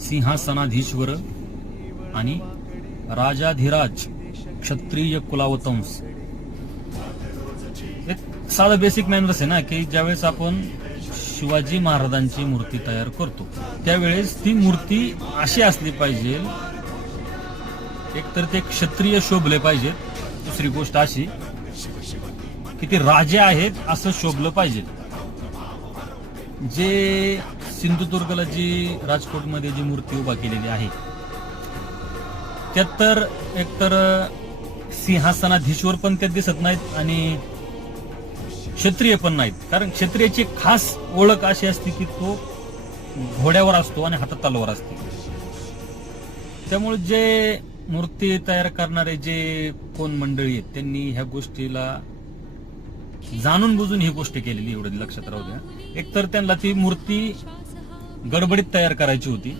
सिंहासनाधीश्वर आणि राजाधिराज क्षत्रिय कुलावतंस. एक साधं बेसिक मॅनर्स आहे ना, की ज्यावेळेस आपण शिवाजी महाराजांची मूर्ती तयार करतो त्यावेळेस ती मूर्ती अशी असली पाहिजे, एकतर ते क्षत्रिय शोभले पाहिजेत, दुसरी गोष्ट अशी की ते राजे आहेत असं शोभलं पाहिजे. जे सिंधुदुर्गला जी राजकोटमध्ये जी मूर्ती उभा केलेली आहे त्यात तर एकतर सिंहासनाधीश्वर पण त्यात दिसत नाहीत आणि क्षत्रिय पण नाहीत. कारण क्षत्रियाची खास ओळख अशी असते की तो घोड्यावर असतो आणि हातात तलवार असते. त्यामुळे जे मूर्ती तयार करणारे जे कोण मंडळी आहेत त्यांनी ह्या गोष्टीला जाणून बुजून ही गोष्ट केलेली, एवढं लक्षात राहू द्या. एकतर त्यांना ती मूर्ती गडबडीत तयार करायची होती